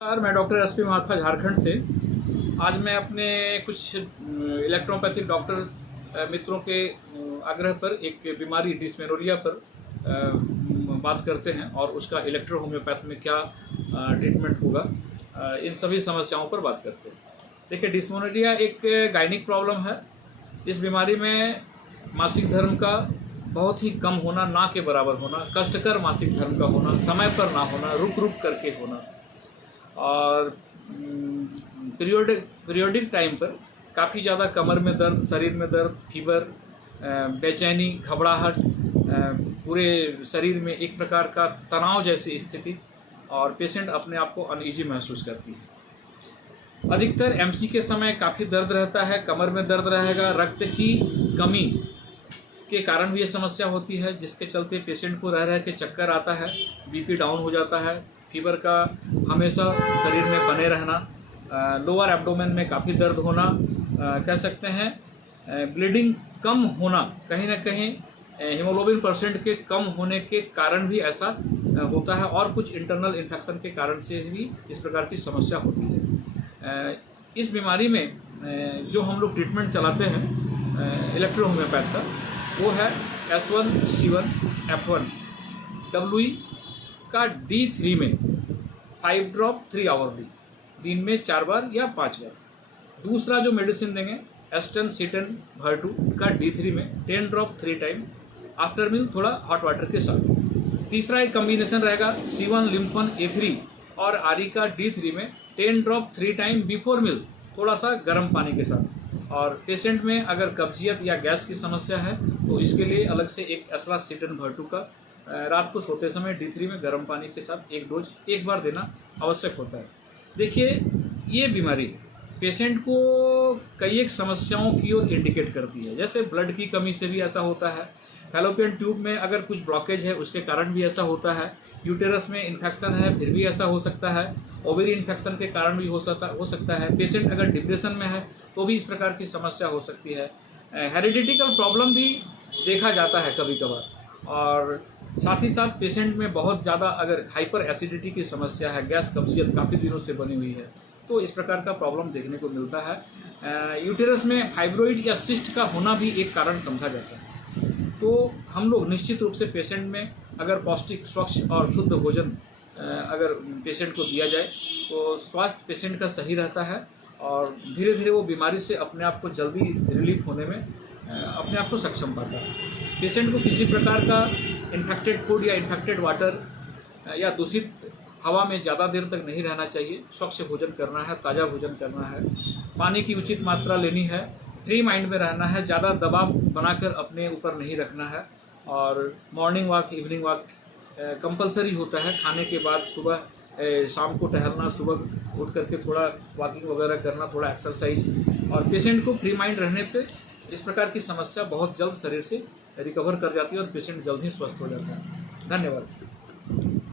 नमस्कार, मैं doctor S P Mahatha Jharkhand से। आज मैं अपने कुछ इलेक्ट्रोपैथिक डॉक्टर मित्रों के आग्रह पर एक बीमारी डिस्मेनोरिया पर बात करते हैं और उसका इलेक्ट्रो होम्योपैथ में क्या ट्रीटमेंट होगा, इन सभी समस्याओं पर बात करते हैं। देखिए, डिस्मेनोरिया एक गायनिक प्रॉब्लम है। इस बीमारी में मासिक धर्म का बहुत ही कम होना, ना के बराबर होना, कष्टकर मासिक धर्म का होना, समय पर ना होना, रुक रुक करके होना और पीरियोडिक टाइम पर काफ़ी ज़्यादा कमर में दर्द, शरीर में दर्द, फीवर, बेचैनी, घबराहट, पूरे शरीर में एक प्रकार का तनाव जैसी स्थिति और पेशेंट अपने आप को अनईजी महसूस करती है। अधिकतर एमसी के समय काफ़ी दर्द रहता है, कमर में दर्द रहेगा, रक्त की कमी के कारण भी ये समस्या होती है, जिसके चलते पेशेंट को रह रह के चक्कर आता है, बीपी डाउन हो जाता है, फीवर का हमेशा शरीर में बने रहना, लोअर एब्डोमेन में काफ़ी दर्द होना, कह सकते हैं ब्लीडिंग कम होना, कहीं ना कहीं हीमोग्लोबिन परसेंट के कम होने के कारण भी ऐसा होता है और कुछ इंटरनल इन्फेक्शन के कारण से भी इस प्रकार की समस्या होती है। इस बीमारी में जो हम लोग ट्रीटमेंट चलाते हैं इलेक्ट्रो होम्योपैथ का, वो है S1C1F1 WE का D3 में 5 ड्रॉप 3 आवर्ली, दिन में 4 बार या 5 बार। दूसरा जो मेडिसिन देंगे S10C10 का D3 में 10 ड्रॉप 3 टाइम आफ्टर मील, थोड़ा हॉट वाटर के साथ। तीसरा एक कम्बिनेशन रहेगा C1 लिम्फन A3 और आरी का D3 में 10 ड्रॉप 3 टाइम बिफोर मील, थोड़ा सा गर्म पानी के साथ। और पेशेंट में अगर कब्जियत या गैस की समस्या है तो इसके लिए अलग से एक S10C10 का रात को सोते समय D3 में गर्म पानी के साथ एक डोज एक बार देना आवश्यक होता है। देखिए, ये बीमारी पेशेंट को कई एक समस्याओं की ओर इंडिकेट करती है। जैसे ब्लड की कमी से भी ऐसा होता है, फैलोपियन ट्यूब में अगर कुछ ब्लॉकेज है उसके कारण भी ऐसा होता है, यूटेरस में इन्फेक्शन है फिर भी ऐसा हो सकता है, ओवरी इन्फेक्शन के कारण भी हो सकता है। पेशेंट अगर डिप्रेशन में है तो भी इस प्रकार की समस्या हो सकती है। हेरिडिटिकल प्रॉब्लम भी देखा जाता है कभी कभार। और साथ ही साथ पेशेंट में बहुत ज़्यादा अगर हाइपर एसिडिटी की समस्या है, गैस कब्जियत काफ़ी दिनों से बनी हुई है, तो इस प्रकार का प्रॉब्लम देखने को मिलता है। यूटेरस में फाइब्रोइड या सिस्ट का होना भी एक कारण समझा जाता है। तो हम लोग निश्चित रूप से पेशेंट में अगर पौष्टिक, स्वच्छ और शुद्ध भोजन अगर पेशेंट को दिया जाए तो स्वास्थ्य पेशेंट का सही रहता है और धीरे धीरे वो बीमारी से अपने आप को जल्दी रिलीफ होने में अपने आप को सक्षम पाता है। पेशेंट को किसी प्रकार का इन्फेक्टेड फूड या इन्फेक्टेड वाटर या दूषित हवा में ज़्यादा देर तक नहीं रहना चाहिए। स्वच्छ भोजन करना है, ताज़ा भोजन करना है, पानी की उचित मात्रा लेनी है, फ्री माइंड में रहना है, ज़्यादा दबाव बनाकर अपने ऊपर नहीं रखना है। और morning walk, evening walk compulsory होता है। खाने के बाद सुबह शाम को टहलना, सुबह उठ करके थोड़ा वॉकिंग वगैरह करना, थोड़ा एक्सरसाइज। और पेशेंट को फ्री माइंड रहने पे इस प्रकार की समस्या बहुत जल्द शरीर से रिकवर कर जाती है और पेशेंट जल्द ही स्वस्थ हो जाता है। धन्यवाद।